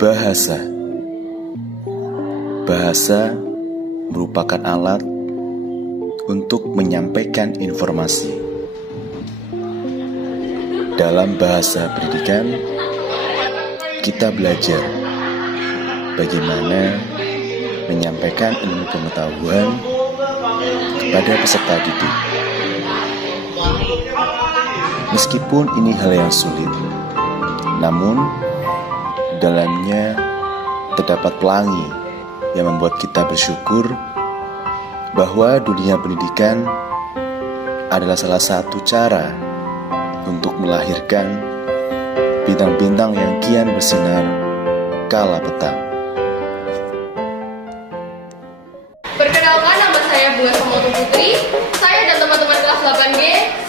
Bahasa. Bahasa merupakan alat untuk menyampaikan informasi. Dalam bahasa pendidikan, kita belajar bagaimana menyampaikan ilmu pengetahuan kepada peserta didik. Meskipun ini hal yang sulit, namun dalamnya terdapat pelangi yang membuat kita bersyukur bahwa dunia pendidikan adalah salah satu cara untuk melahirkan bintang-bintang yang kian bersinar kala petang. Perkenalkan, nama saya Bunga Samoto Putri. Saya dan teman-teman kelas 8G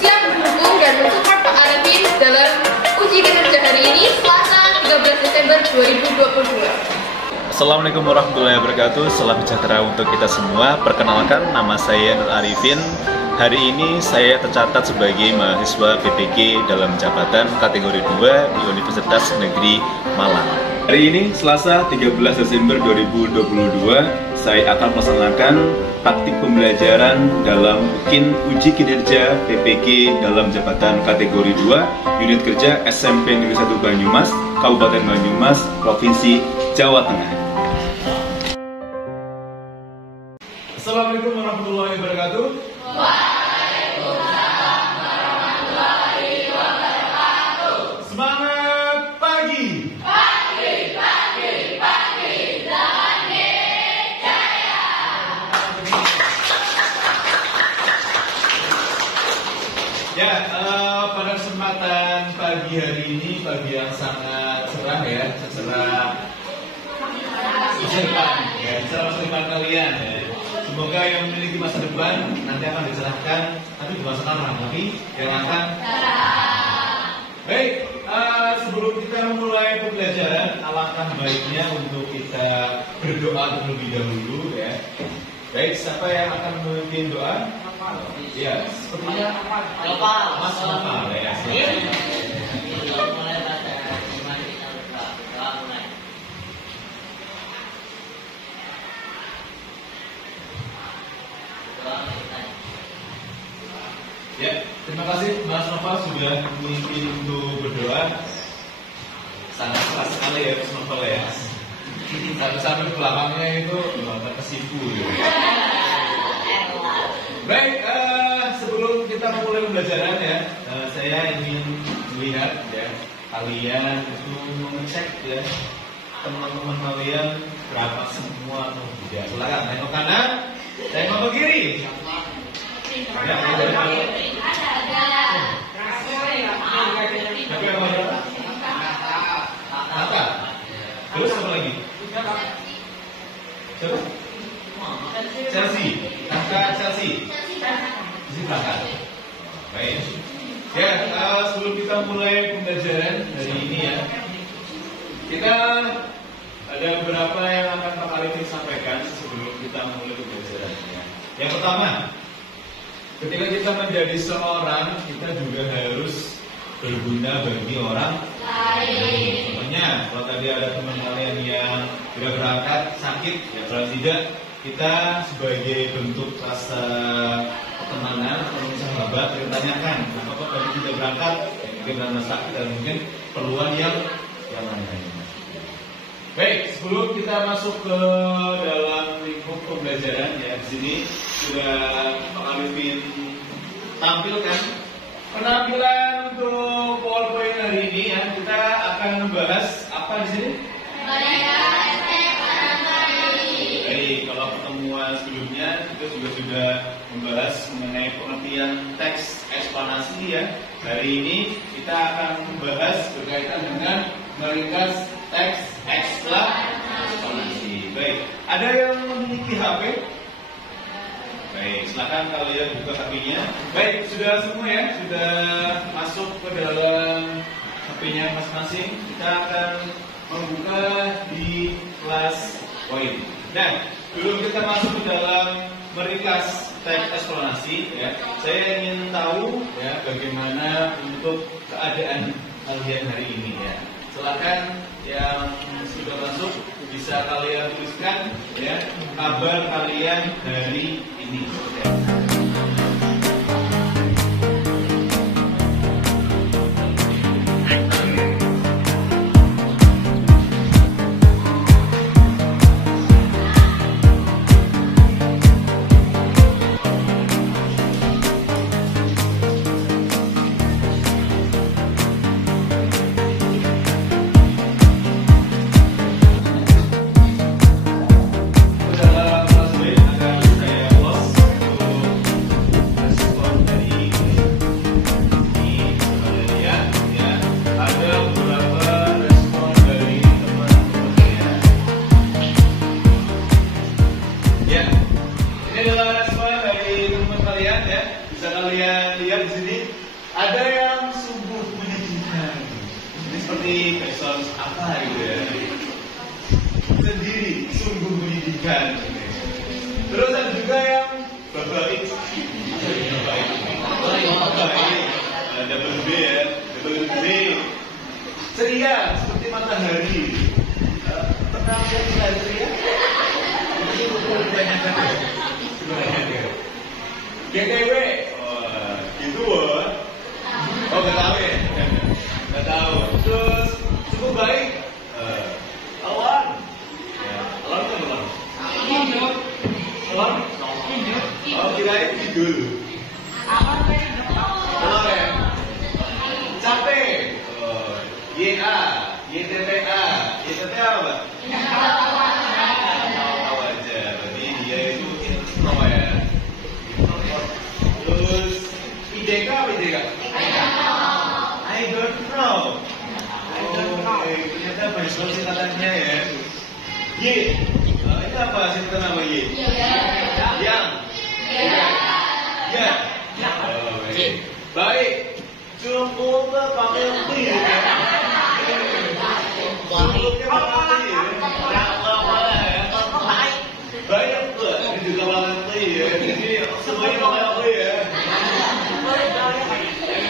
siap mendukung dan mensupport Pak Arifin dalam uji kinerja hari ini, Selasa 13 Desember 2022. Assalamualaikum warahmatullahi wabarakatuh. Salam sejahtera untuk kita semua. Perkenalkan, nama saya Nur Arifin. Hari ini saya tercatat sebagai mahasiswa PPK dalam jabatan kategori 2 di Universitas Negeri Malang. Hari ini Selasa 13 Desember 2022, saya akan melaksanakan praktik pembelajaran dalam uji kinerja PPK dalam jabatan kategori 2 unit kerja SMP Negeri 1 Banyumas, Kabupaten Banyumas, Provinsi Jawa Tengah. Assalamualaikum warahmatullahi wabarakatuh. Waalaikumsalam warahmatullahi wabarakatuh. Semangat pagi. Pagi, pagi, pagi, zaman jaya. Ya, pada kesempatan pagi hari ini, pagi yang sangat cerah ya, cerah masa depan kalian ya. Semoga yang memiliki masa depan nanti akan dicerahkan, tapi bukan sekarang, tapi yang akan. Baik, sebelum kita memulai pembelajaran, alangkah baiknya untuk kita berdoa terlebih dahulu ya. Baik, siapa yang akan memimpin doa? Ya, sepertinya Mas Nopal ya. Ya, terima kasih Mas Novel sudah memimpin untuk berdoa. Sangat keras sekali ya Mas Novel ya. Sampai belakangnya itu terkesipu ya. Baik, sebelum kita mulai pembelajaran ya, saya ingin melihat ya, kalian itu mengecek ya, teman-teman kalian berapa semua atau tidak. Silakan tengok kanan, tengok ke kiri. Ada. Apa? Terus apa lagi? Siapa? Chelsea. Angka Chelsea. Di belakang. Baik. Ya, sebelum kita mulai pembelajaran hari ini ya, kita ada beberapa yang akan Pak Arifin sampaikan sebelum kita mulai pembelajaran. Yang pertama, ketika kita menjadi seorang, kita juga harus berguna bagi orang lain. Contohnya, kalau tadi ada teman kalian yang tidak berangkat, sakit, ya kalau tidak, kita sebagai bentuk rasa pertemanan atau sahabat, kita tanyakan, apakah tadi tidak berangkat, ya, mungkin karena sakit dan mungkin perluan yang lain. Baik, sebelum kita masuk ke dalam lingkup pembelajaran ya, di sini sudah Pak Arifin tampilkan penampilan untuk PowerPoint hari ini ya. Kita akan membahas apa di sini? Baik, kalau pertemuan sebelumnya kita juga sudah membahas mengenai pengertian teks eksplanasi ya. Hari ini kita akan membahas berkaitan dengan meringkas teks eksplanasi. Baik, ada yang memiliki HP? Baik, silakan kalian buka HP-nya. Baik, sudah semua ya, sudah masuk ke dalam HP-nya masing-masing. Kita akan membuka di kelas poin. Nah, sebelum kita masuk ke dalam meringkas teks eksplanasi, ya, saya ingin tahu ya bagaimana untuk keadaan kalian hari ini ya. Silakan yang sudah masuk bisa kalian tuliskan ya kabar kalian hari ini. Ada yang sungguh menyedihkan. Ini seperti person apa gitu ya. Sendiri, sungguh menyedihkan. Terus ada juga yang baik. Double B ya, double B. Ceria seperti matahari. Tenang ya, ceria. Itu kebanyakan. GTW. Gitu loh. Oh nggak tahu ya? Nggak tahu. Terus cukup baik. Awan. Ya, awan itu apa? Tidur. Awan? Oh kirain tidur. Awan ya? Capek. YA, YTTA. YTTA apa? Tahu aja. Berarti dia itu apa ya? Terus IDK apa IDK? I don't know. Ternyata bahasa singkatannya ya. Y. Ini apa singkatan nama Y? Yang. Ya. Baik. Cukup pakai T ya. Cukupnya pakai T ya. Banyak tuh. Ini juga pakai T ya. Jadi semuanya pakai T ya.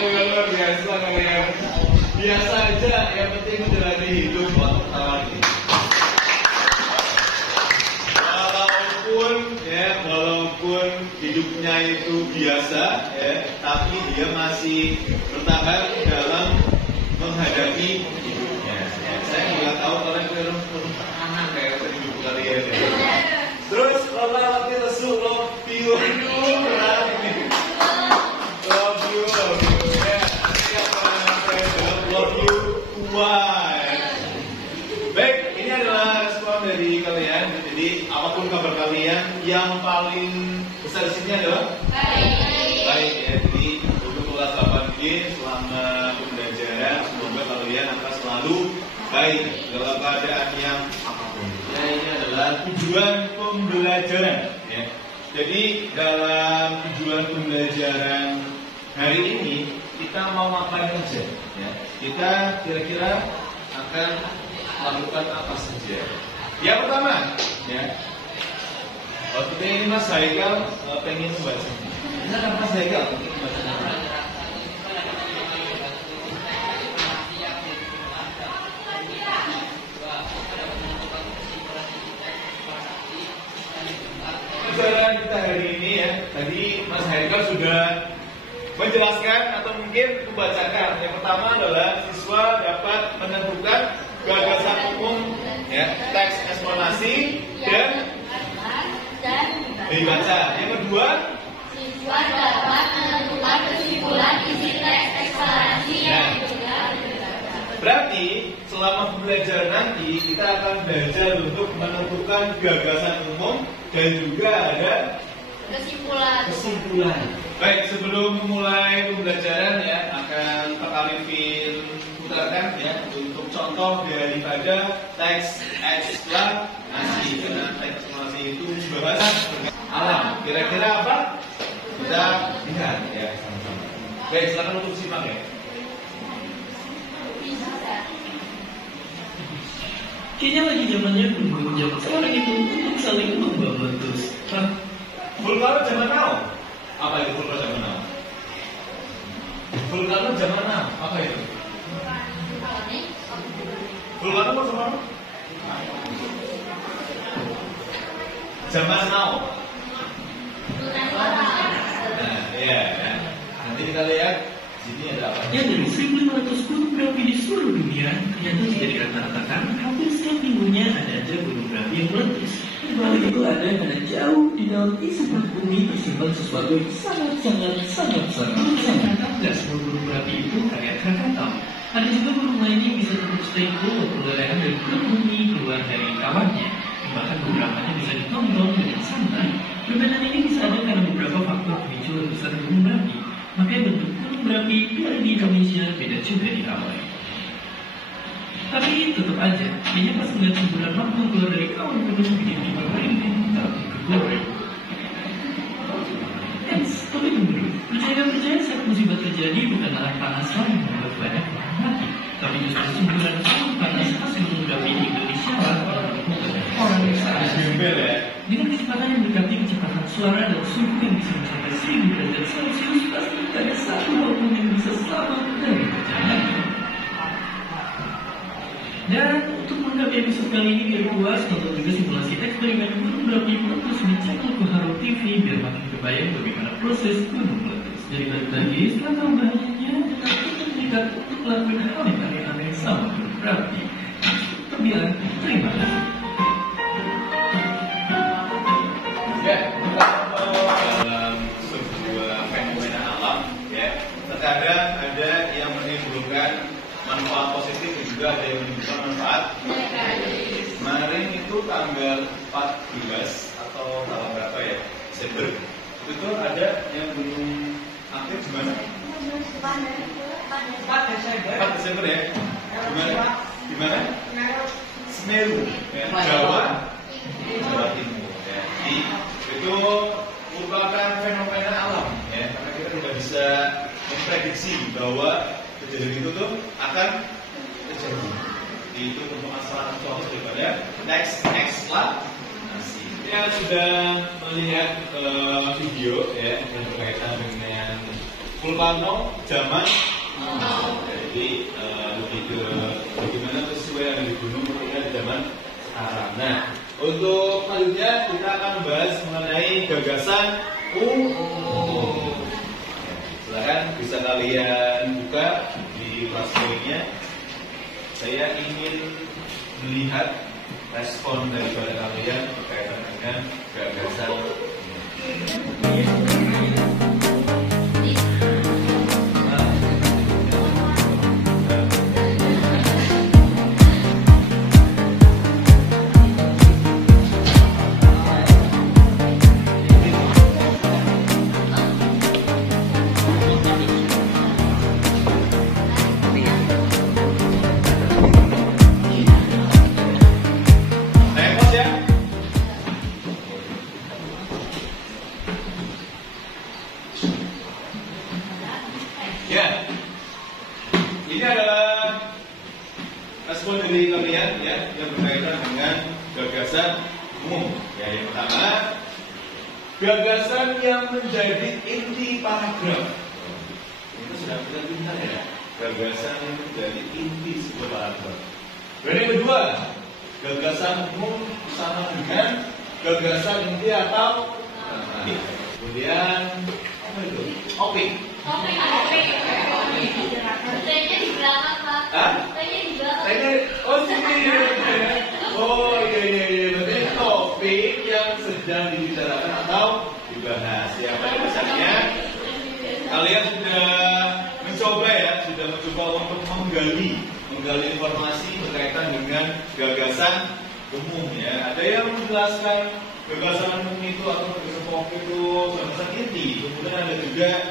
Luar biasa namanya. Biasa aja, yang penting menjalani hidup waktu pertama ini. Walaupun hidupnya itu biasa, ya, tapi dia masih bertahan dalam menghadapi hidupnya. Ya, saya nggak tahu kalian belum pertahanan kayak hidup kalian. Ya. Terus kalau kita suruh piur dulu, baik, ini adalah respon dari kalian. Jadi apapun kabar kalian, yang paling besar di sini adalah baik ya. Jadi untuk kelas 8G selama pembelajaran, semoga kalian akan selalu baik dalam keadaan yang apapun. Ya, ini adalah tujuan pembelajaran. Ya. Jadi dalam tujuan pembelajaran hari ini kita mau ngapain aja? Ya. Kita kira-kira akan lakukan apa saja. Yang pertama, ya. Waktu ini Mas Haikal pengen membaca. Benar Mas Haikal untuk membaca. Pelajaran kita hari ini ya, tadi Mas Haikal sudah menjelaskan atau mungkin membacakan. Yang pertama adalah siswa dapat menentukan gagasan umum, ya, teks eksplorasi dan dibaca. Yang kedua, siswa dapat menentukan kesimpulan isi teks eksplorasi yang juga dibaca. Berarti selama pembelajaran nanti kita akan belajar untuk menentukan gagasan umum dan juga ada kesimpulan. Baik, sebelum memulai pembelajaran ya, akan Pak Arifin putarkan ya untuk contoh daripada teks eksplorasi. Karena teks eksplorasi itu bahasa alam. Kira-kira apa? Kita lihat ya sama-sama. Baik, silakan untuk simak ya. Kayaknya lagi zamannya dulu, zaman sekarang itu untuk saling membawa terus. Vulkano zaman now. Apa itu vulkano zaman now? Vulkano zaman now. Apa itu? Pulpen apa semua? Zaman now. Nah, ya. Nanti kita lihat sini ada apa? Ya, dari 1.500 gunung berapi di seluruh dunia, ternyata jika dirata-ratakan, hampir setiap minggunya ada aja gunung berapi yang meletus. Dibalik itu ada yang ada jauh di dalam isi perut bumi tersimpan sesuatu yang sangat tidak semua gunung berapi itu karya Krakatau. Ada juga gunung lain yang bisa terus stay cool perlahan dari perut bumi keluar dari kawannya. Bahkan beberapanya bisa ditonton dengan santai. Perbedaan ini bisa ada karena beberapa faktor pemicu letusan gunung berapi. Makanya bentuk gunung berapi dari di Indonesia beda juga di Hawaii. Tapi tetap aja, kayaknya pas melihat semburan magma keluar dari awan gunung bikin kita merinding tapi kegoreng. Tapi tunggu, percaya saat musibah terjadi bukanlah panas yang membuat banyak orang mati, tapi justru semburan awan panas hasil gunung berapi di Indonesia lah orang yang sangat gembel ya. Dengan kecepatan yang mendekati kecepatan suara dan suhu yang bisa mencapai 1000 derajat Celcius, pasti ada satu walaupun yang bisa selamat dari bencana. Dan untuk menanggapi episode kali ini biar puas, tonton juga simulasi eksperimen gunung berapi meletus di channel Koharo TV biar makin kebayang bagaimana proses gunung meletus. Jadi balik lagi, setelah tahu bahayanya, kita tetap mengikat untuk melakukan hal yang aneh-aneh sama gunung berapi. Terbilang, terima kasih. Ya, dalam sebuah fenomena alam, ya, terkadang ada yang menimbulkan manfaat positif dan juga ada yang menimbulkan manfaat negatif. Kemarin itu tanggal 14 atau tanggal berapa ya? Desember. Itu ada yang belum aktif gimana? 4 Desember ya? Gimana? Semeru, ya, Jawa Timur. Ya. Jadi, itu merupakan fenomena alam, ya, karena kita tidak bisa memprediksi bahwa kejadian itu tuh akan terjadi. Itu untuk masalah suatu daripada next lah. Kita sudah melihat video ya yang berkaitan dengan vulkano zaman jadi lebih ke bagaimana sesuai yang di gunung ketika di zaman sekarang. Nah, untuk selanjutnya kita akan membahas mengenai gagasan umum. Silakan bisa kalian buka di kelas-kelasnya. Saya ingin melihat respon daripada kalian berkaitan dengan gagasan umum. Ya, ini adalah respon dari kalian ya yang berkaitan dengan gagasan umum. Ya, yang pertama, gagasan yang menjadi inti paragraf. Itu sudah kita pintar ya. Gagasan yang menjadi inti sebuah paragraf. Dan yang kedua, gagasan umum sama dengan gagasan inti atau kemudian apa itu? Topik. Tanya di belakang, Pak. Tanya di belakang. Oh, sini ya. Oh, iya. Berarti topik yang sedang dibicarakan atau dibahas. Ya, pada dasarnya kalian sudah mencoba untuk menggali informasi berkaitan dengan gagasan umum ya. Ada yang menjelaskan gagasan umum itu atau gagasan topik itu gagasan inti. Kemudian ada juga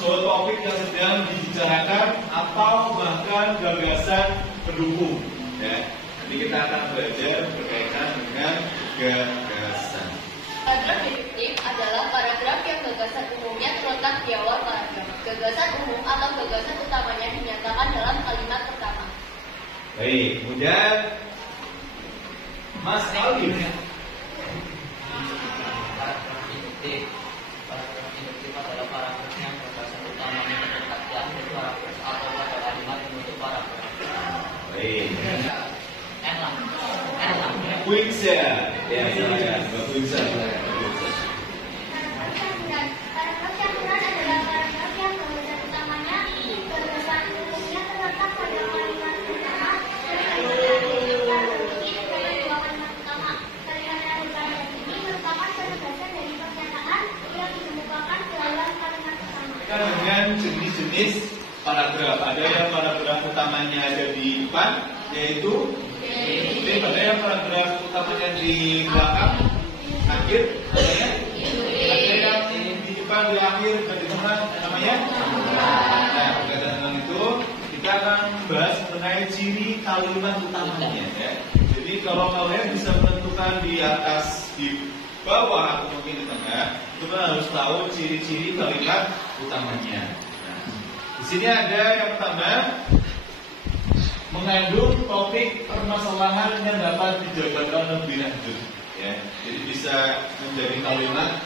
soal topik yang sedang dibicarakan atau bahkan gagasan pendukung ya. Nanti kita akan belajar berkaitan dengan gagasan. Paragraf deduktif adalah paragraf yang gagasan umumnya terletak di awal paragraf. Gagasan umum atau gagasan utamanya dinyatakan dalam kalimat pertama. Baik, kemudian Mas Alvin. Paragraf deduktif adalah paragraf yang gagasan utamanya terletak di akhir paragraf atau pada kalimat penutup paragraf. Baik. Puingsa. Ya, Mbak Puingsa. Paragraf yang kurang adalah paragraf yang gagasan utamanya gagasan umumnya terletak pada kalimat pertama dari dua kalimat utama. Kalimat ini merupakan penegasan dari pernyataan yang dikemukakan dalam kalimat pertama. Dengan jenis-jenis paragraf, ada yang paragraf utamanya ada di depan, yaitu ada yang paragraf utamanya di belakang, akhir, namanya ada yang di depan, di akhir, dan di tengah, namanya. Nah, berkaitan dengan itu, kita akan bahas mengenai ciri kalimat utamanya. Ya. Jadi kalau kalian bisa menentukan di atas, di bawah, atau mungkin di tengah, kita harus tahu ciri-ciri kalimat utamanya. Nah, di sini ada yang pertama, mengandung topik permasalahan yang dapat dijabarkan lebih lanjut. Ya, jadi bisa menjadi kalimat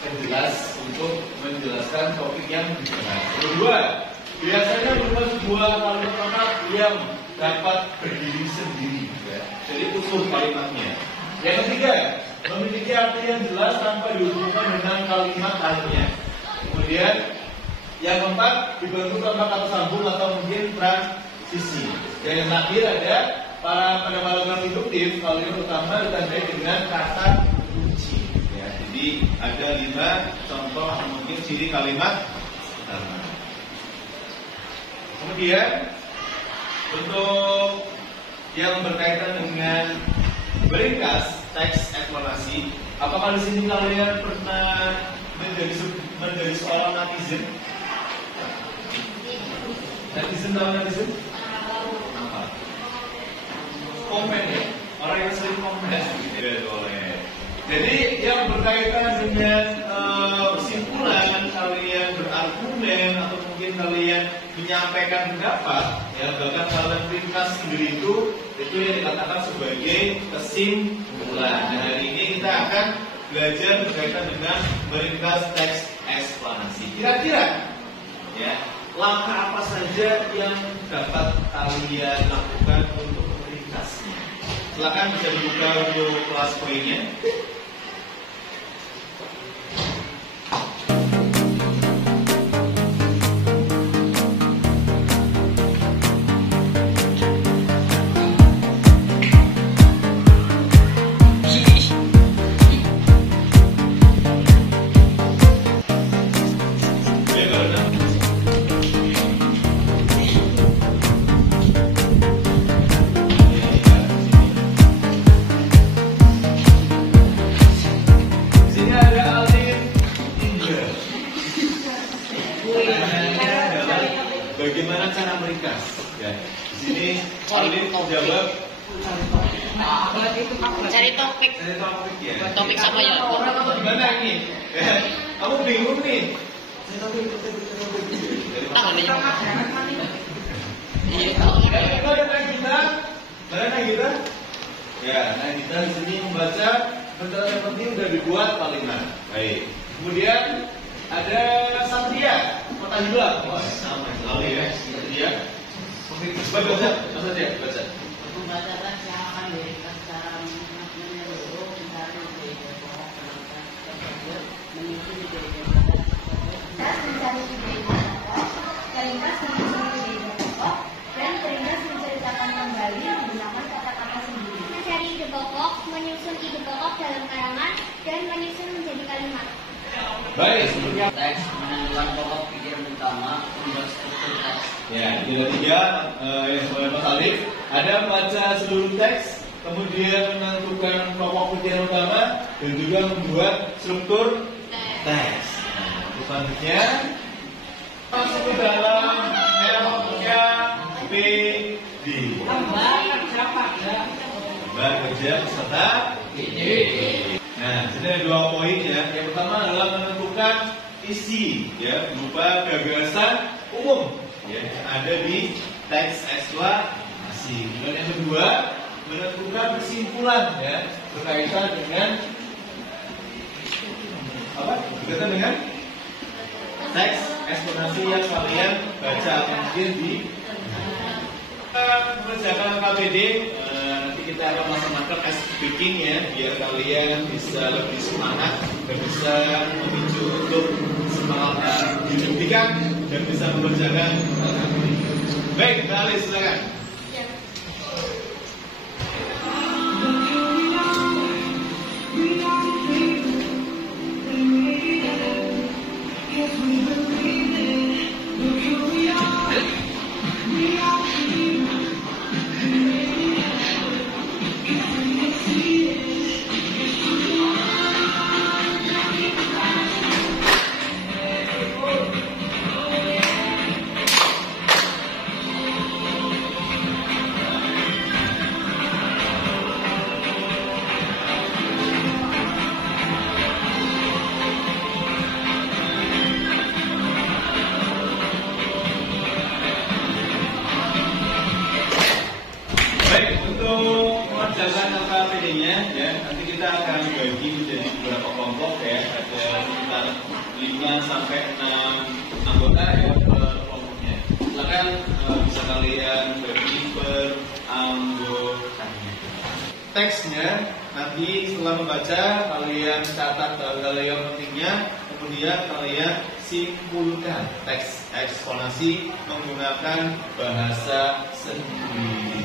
yang jelas untuk menjelaskan topik yang dibahas. Kedua, biasanya berupa sebuah kalimat yang dapat berdiri sendiri. Ya. Jadi utuh kalimatnya. Yang ketiga, memiliki arti yang jelas tanpa dihubungkan dengan kalimat lainnya. Kemudian, yang keempat, dibantu tanpa kata sambung atau mungkin transisi. Yang terakhir ada pada paragraf induktif, kalimat utama ditandai dengan kata kunci. Ya, jadi ada 5 contoh mungkin ciri kalimat utama. Kemudian untuk yang berkaitan dengan meringkas teks eksplanasi, apakah di sini kalian pernah menjadi seorang netizen? Netizen tahu netizen? Apa? Komen ya, orang yang sering komen. Jadi yang berkaitan dengan kesimpulan kalian berargumen atau mungkin kalian menyampaikan pendapat, ya bahkan kalian ringkas sendiri itu yang dikatakan sebagai kesimpulan. Dan hari ini kita akan belajar berkaitan dengan meringkas teks eksplanasi. Kira-kira, ya langkah apa saja yang dapat kalian lakukan untuk meringkasnya? Silakan bisa dibuka untuk kelas poinnya. Bagaimana cara meringkas? Ya, di sini Alin jawab Cari topik. Ya. Topik sama ya. Gimana ini? Ya, kamu bingung nih. Mana kita? Ya, nah kita di sini membaca penjelasan yang penting sudah dibuat kalimat. Baik. Kemudian ada Satria, Kota Hilang. Wah, sama sekali ya. Satria. Baca. Pembacaan yang akan diringkas secara menyeluruh mencari ide pokok tersebut mengisi ide pokok Mencari ide pokok, meringkas menyusun ide pokok, dan meringkas menceritakan kembali menggunakan kata-kata sendiri. Mencari ide pokok, menyusun ide pokok dalam karangan, dan menyusun menjadi kalimat. Baik, teks menentukan pokok pikiran utama membuat struktur teks. ya, yang ketiga yang oleh Mas Alif ada membaca seluruh teks, kemudian menentukan pokok pikiran utama dan juga membuat struktur teks. Nah, selanjutnya masuk ke dalam LKPD. Gambar kerja peserta ide. Nah, ini ada 2 poin ya. Yang pertama adalah menentukan isi, ya, berupa gagasan umum, ya, yang ada di teks eksplanasi. Dan yang kedua, menentukan kesimpulan, ya, berkaitan dengan apa? Berkaitan dengan teks eksplanasi yang kalian baca atau mungkin di mengerjakan KPD. Nanti kita akan melaksanakan ice breaking ya, biar kalian bisa lebih semangat dan bisa memicu untuk semangat dihentikan dan bisa mengerjakan. Baik, Mbak Ali, silakan. LKPD-nya ya, nanti kita akan bagi menjadi beberapa kelompok ya, ada sekitar 5 sampai 6 anggota ya per kelompoknya. Silakan bisa kalian bagi per anggotanya. Teksnya nanti setelah membaca kalian catat hal-hal yang pentingnya, kemudian kalian simpulkan teks eksponasi menggunakan bahasa sendiri.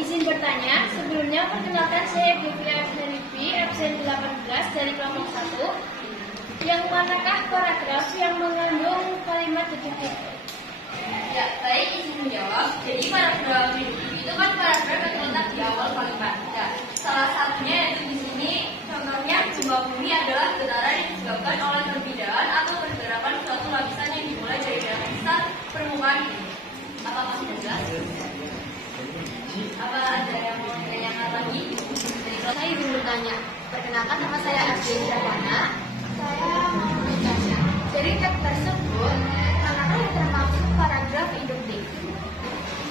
Izin bertanya, sebelumnya perkenalkan saya Bivia absen 18 dari kelompok 1. Yang manakah paragraf yang mengandung kalimat detektif? Ya, baik, izin menjawab. Jadi paragraf itu kan paragraf yang terletak di awal kalimat. Ya, salah satunya yaitu di sini contohnya gempa bumi adalah getaran yang disebabkan oleh perbedaan atau pergerakan suatu lapisan yang dimulai dari dasar permukaan bumi. Apakah sudah jelas? Apa ada yang mau ditanyakan lagi? Saya ingin bertanya. Perkenalkan, nama saya Asli Syahwana. Saya mau bertanya. Dari teks tersebut, manakah yang termaksud paragraf induktif?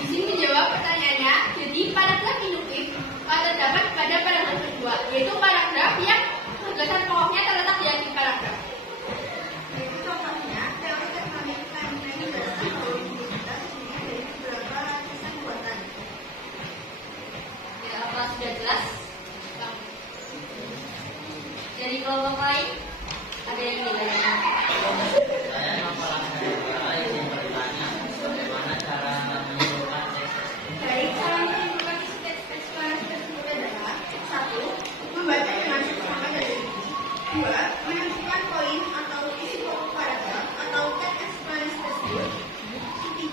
Izin menjawab. Dari kelompok lain, ada yang ditanyakan? Saya Novel izin bertanya, bagaimana cara menyimpulkan teks tersebut? Baik, cara menyimpulkan isi teks tersebut adalah 1. Membaca dengan seksama dari 2. Menentukan poin atau isi pokok paragraf atau teks eksplanasi tersebut.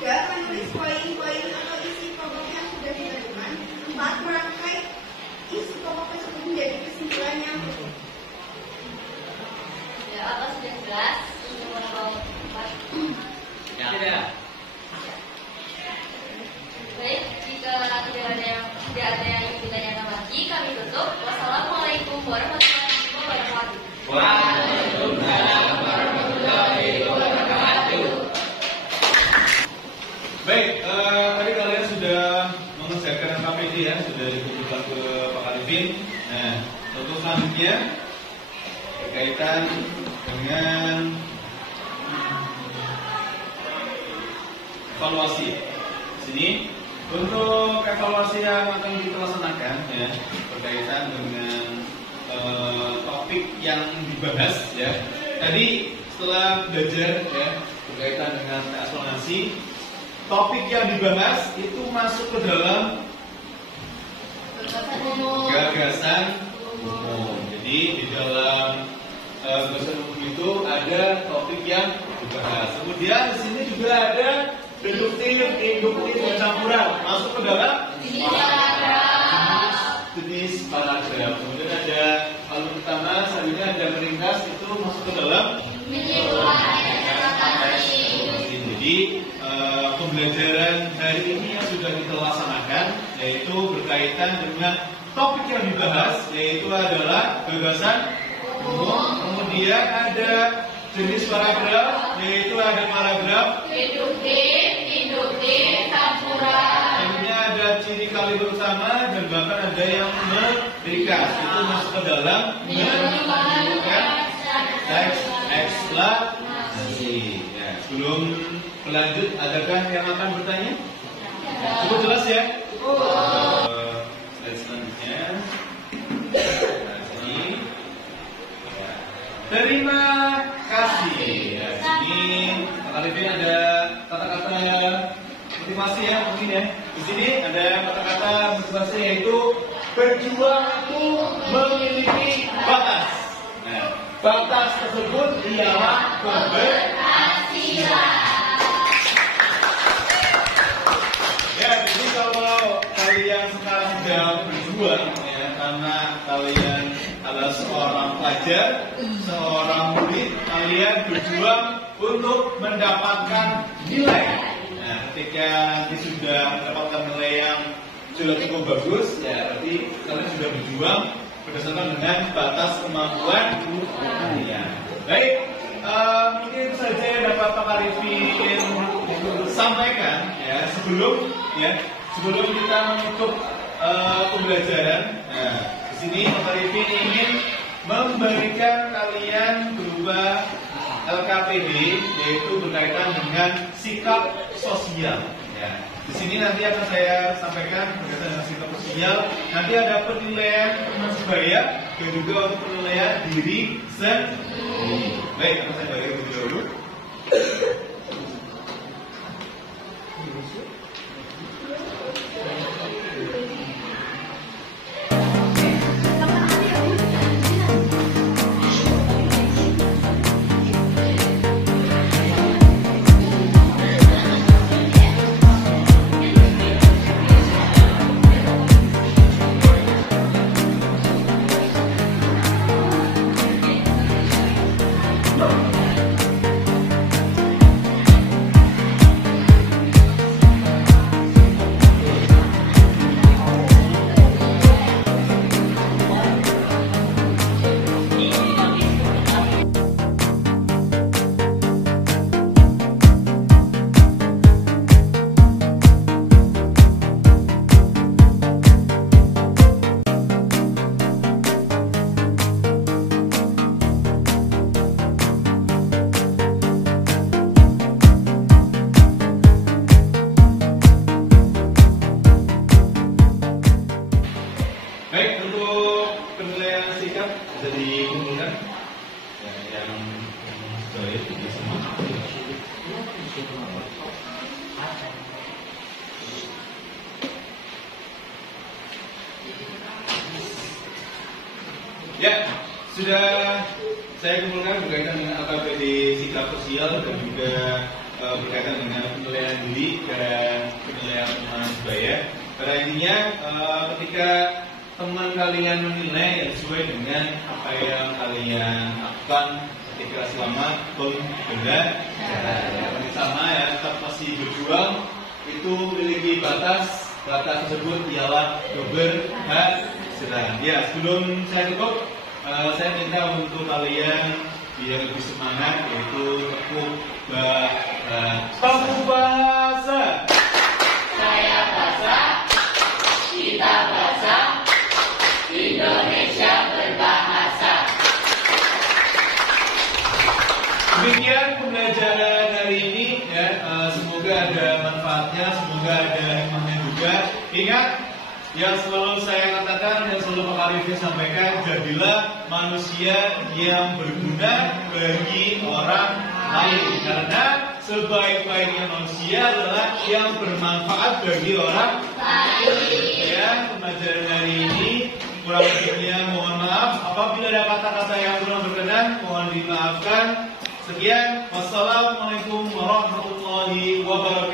3. Menulis poin-poin atau isi pokok yang sudah ditentukan. 4. Merangkai isi pokok tersebut menjadi kesimpulan yang utuh. Ya, apa sudah jelas untuk kelompok 4? Ya. Baik, jika tidak ada yang ingin ditanyakan lagi, kami tutup. Wassalamualaikum warahmatullahi wabarakatuh. Waalaikumsalam warahmatullahi wabarakatuh. Baik, tadi kalian sudah mengerjakan KPD ya, sudah dikumpulkan ke Pak Arifin. Nah, untuk selanjutnya berkaitan dengan evaluasi. Sini untuk evaluasi yang akan kita laksanakan ya berkaitan dengan topik yang dibahas ya. Tadi setelah belajar ya berkaitan dengan eksplanasi, topik yang dibahas itu masuk ke dalam gagasan umum. Jadi di dalam gagasan umum itu ada topik yang dibahas. Kemudian di sini juga ada deduktif, induktif, dan campuran masuk ke dalam jenis paragraf. Kemudian ada kalau pertama selanjutnya ada meringkas itu masuk ke dalam jadi pembelajaran hari ini yang sudah kita laksanakan yaitu berkaitan dengan topik yang dibahas yaitu adalah gagasan umum. Kemudian ada jenis paragraf yaitu ada paragraf induktif, campuran. Ini ada ciri kalimat utama dan bahkan ada yang meringkas itu masuk ke dalam menunjukkan teks eksplanasi. Ya, sebelum berlanjut, adakah yang akan bertanya? Cukup jelas ya? Selanjutnya, terima kasih. Ya, sini Pak Arifin ada kata-kata motivasi ya mungkin ya. Di sini ada kata-kata motivasi yaitu berjuang itu memiliki batas. Nah, batas tersebut ialah keberhasilan. Ya, jadi kalau kalian sekarang sedang berjuang ya, karena kalian adalah seorang pelajar, seorang murid, kalian berjuang untuk mendapatkan nilai. Nah, ketika nanti sudah mendapatkan nilai yang sudah cukup bagus, ya berarti kalian sudah berjuang berdasarkan dengan batas kemampuan kalian. Baik, mungkin itu saja yang dapat Pak Arifin sampaikan ya sebelum kita menutup pembelajaran. Nah, di sini Pak Arifin ingin memberikan kalian berupa LKPD yaitu berkaitan dengan sikap sosial. Ya. Di sini nanti akan saya sampaikan berkaitan dengan sikap sosial. Nanti ada penilaian teman sebaya dan juga untuk penilaian diri sendiri. Baik, akan saya bagi lebih dahulu. kumpulkan yang sudah itu semua. Ya, sudah saya kumpulkan berkaitan dengan AKBD sikap sosial dan juga berkaitan dengan penilaian diri dan penilaian Mahasiswa. Pada intinya, ketika teman kalian menilai yang sesuai dengan apa yang kalian lakukan ketika selama benar, sama ya, tetap masih berjuang, itu memiliki batas tersebut ialah keberhasilan. Ya, sebelum saya tutup, saya minta untuk kalian biar lebih semangat, yaitu tepuk bahasa. Saya bahasa, kita bahasa, Indonesia berbahasa. Demikian pembelajaran hari ini ya, semoga ada manfaatnya, semoga ada hikmahnya juga. Ingat yang selalu saya katakan, yang selalu Pak Arifin sampaikan, jadilah manusia yang berguna bagi orang lain, karena sebaik-baiknya manusia adalah yang bermanfaat bagi orang lain. Ya, pembelajaran hari ini kurang lebihnya mohon maaf. Apabila ada kata-kata yang kurang berkenan, mohon dimaafkan. Sekian, wassalamualaikum warahmatullahi wabarakatuh.